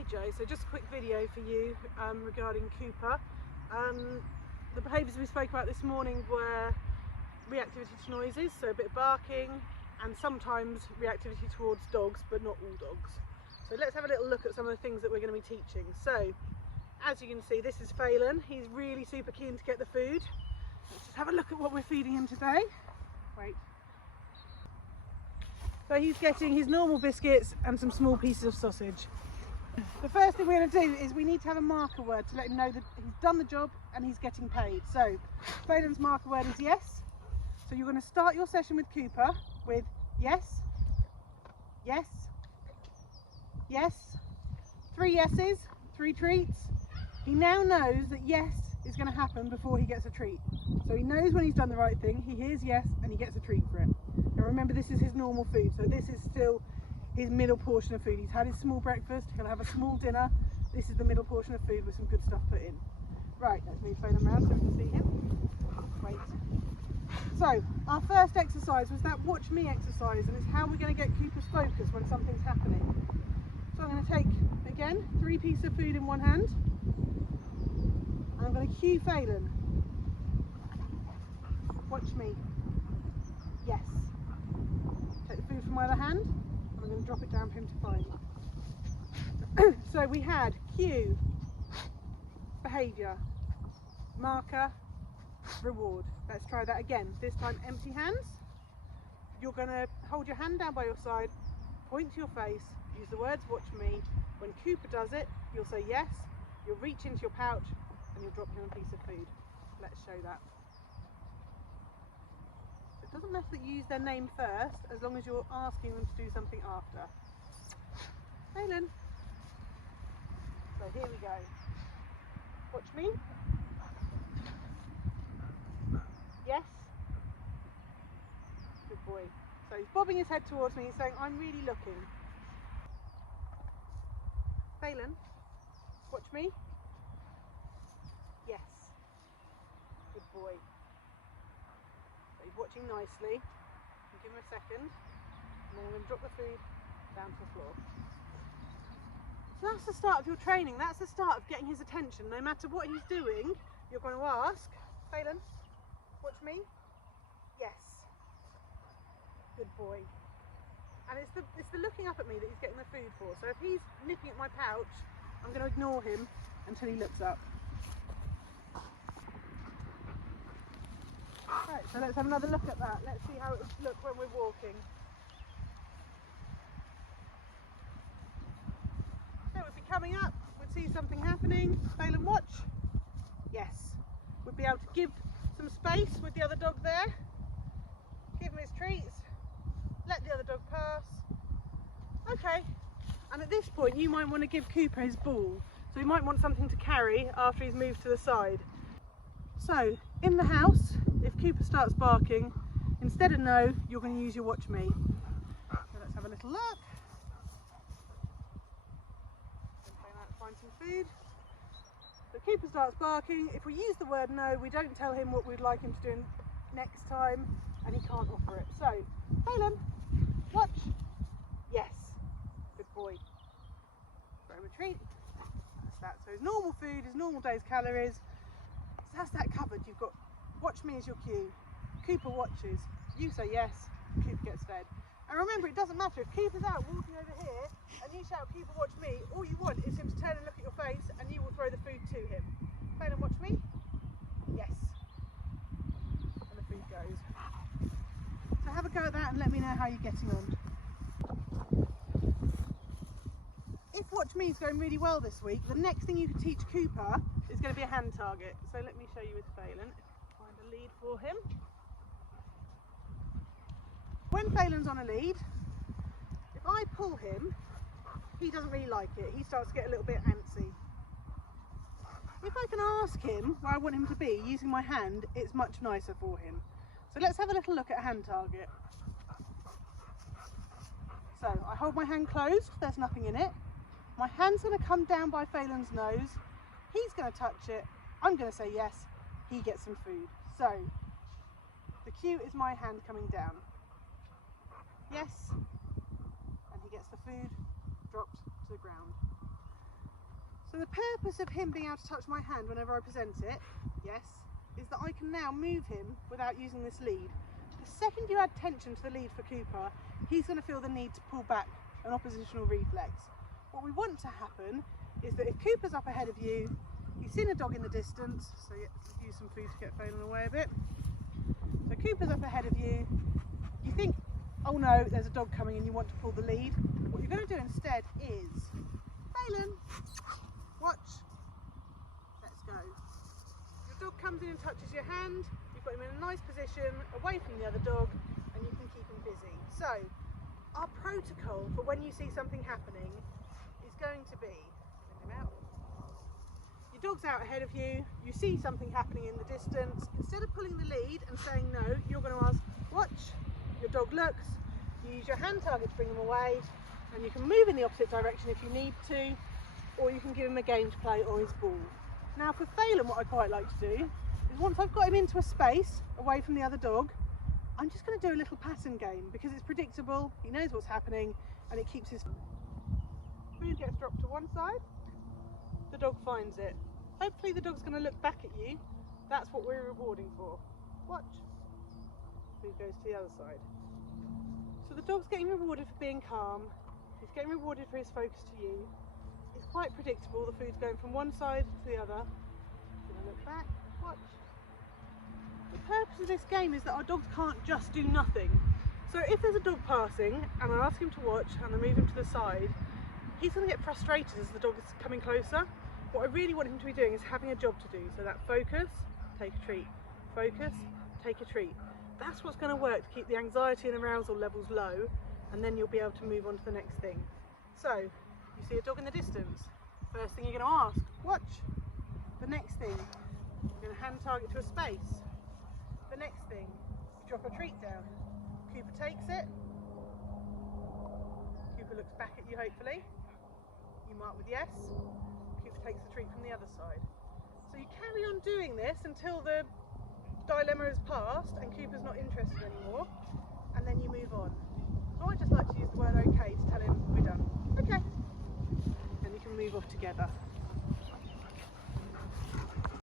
Hi Joe, so just a quick video for you regarding Cooper. The behaviours we spoke about this morning were reactivity to noises, so a bit of barking and sometimes reactivity towards dogs, but not all dogs. So let's have a little look at some of the things that we're going to be teaching. So as you can see, this is Phelan. He's really super keen to get the food. Let's just have a look at what we're feeding him today. Wait. So he's getting his normal biscuits and some small pieces of sausage. The first thing we're going to do is we need to have a marker word to let him know that he's done the job and he's getting paid. So Phelan's marker word is yes. So you're going to start your session with Cooper with yes, yes, yes, 3 yeses, 3 treats. He now knows that yes is going to happen before he gets a treat. So he knows when he's done the right thing, he hears yes and he gets a treat for it. Now remember, this is his normal food, so this is still his middle portion of food. He's had his small breakfast, he'll have a small dinner. This is the middle portion of food with some good stuff put in. Right, let's move Phelan around so we can see him. Wait. So, our first exercise was that watch me exercise, and it's how we're going to get Cooper's focus when something's happening. So I'm going to take, again, 3 pieces of food in one hand, and I'm going to cue Phelan. Watch me. Yes. Take the food from my other hand. I'm going to drop it down for him to find. So we had cue, behaviour, marker, reward. Let's try that again. This time empty hands. You're going to hold your hand down by your side, point to your face, use the words watch me. When Cooper does it, you'll say yes, you'll reach into your pouch and you'll drop him a piece of food. Let's show that. It doesn't matter that you use their name first, as long as you're asking them to do something after. Phelan. So here we go. Watch me. Yes. Good boy. So he's bobbing his head towards me, he's saying, I'm really looking. Phelan. Watch me. Yes. Good boy. So he's watching nicely. I'll give him a second, and then I'm going to drop the food down to the floor. So that's the start of your training. That's the start of getting his attention. No matter what he's doing, you're going to ask, Phelan, watch me. Yes. Good boy. And it's the looking up at me that he's getting the food for. So if he's nipping at my pouch, I'm going to ignore him until he looks up. Right, so let's have another look at that. Let's see how it would look when we're walking. So we'd be coming up, we'd see something happening. Phelan, watch. Yes. We'd be able to give some space with the other dog there. Give him his treats. Let the other dog pass. Okay. And at this point, you might want to give Cooper his ball. So you might want something to carry after he's moved to the side. So, in the house, if Cooper starts barking, instead of no, you're going to use your watch me. So let's have a little look. Find some food. So Cooper starts barking. If we use the word no, we don't tell him what we'd like him to do next time, and he can't offer it. So, Phelan, watch. Yes. Good boy. Throw him a treat. That's that. So his normal food, his normal day's calories. So that's that covered. You've got watch me as your cue. Cooper watches. You say yes. Cooper gets fed. And remember, it doesn't matter if Cooper's out walking over here and you shout Cooper watch me. All you want is him to turn and look at your face, and you will throw the food to him. Phelan, watch me. Yes. And the food goes. So have a go at that and let me know how you're getting on. If watch me is going really well this week, the next thing you can teach Cooper is going to be a hand target. So let me show you with Phelan. Find a lead for him. When Phelan's on a lead, if I pull him, he doesn't really like it. He starts to get a little bit antsy. If I can ask him where I want him to be using my hand, it's much nicer for him. So let's have a little look at a hand target. So I hold my hand closed, there's nothing in it. My hand's going to come down by Phelan's nose. He's going to touch it. I'm going to say yes. He gets some food. So the cue is my hand coming down. Yes. And he gets the food dropped to the ground. So the purpose of him being able to touch my hand whenever I present it, yes, is that I can now move him without using this lead. The second you add tension to the lead for Cooper, he's going to feel the need to pull back, an oppositional reflex. What we want to happen is that if Cooper's up ahead of you, you've seen a dog in the distance, so use some food to get Phelan away a bit. So Cooper's up ahead of you, you think, oh no, there's a dog coming and you want to pull the lead. What you're going to do instead is, Phelan, watch, let's go. Your dog comes in and touches your hand, you've got him in a nice position, away from the other dog, and you can keep him busy. So, our protocol for when you see something happening is going to be, send him out. Your dog's out ahead of you, you see something happening in the distance, instead of pulling the lead and saying no, you're going to ask, watch, your dog looks, you use your hand target to bring them away, and you can move in the opposite direction if you need to, or you can give him a game to play or his ball. Now for Phelan, what I quite like to do is once I've got him into a space away from the other dog, I'm just going to do a little pattern game because it's predictable, he knows what's happening, and it keeps his food gets dropped to one side, the dog finds it. Hopefully the dog's going to look back at you, that's what we're rewarding for. Watch. Food goes to the other side. So the dog's getting rewarded for being calm, he's getting rewarded for his focus to you. It's quite predictable, the food's going from one side to the other. Gonna look back, watch. The purpose of this game is that our dogs can't just do nothing. So if there's a dog passing and I ask him to watch and I move him to the side, he's going to get frustrated as the dog is coming closer. What I really want him to be doing is having a job to do. So that focus, take a treat. Focus, take a treat. That's what's going to work to keep the anxiety and arousal levels low, and then you'll be able to move on to the next thing. So, you see a dog in the distance. First thing you're going to ask, watch. The next thing, you're going to hand target to a space. The next thing, you drop a treat down. Cooper takes it. Cooper looks back at you hopefully. You mark with yes. Cooper takes the treat from the other side. So you carry on doing this until the dilemma is passed and Cooper's not interested anymore, and then you move on. So I just like to use the word okay to tell him we're done. Okay. And you can move off together.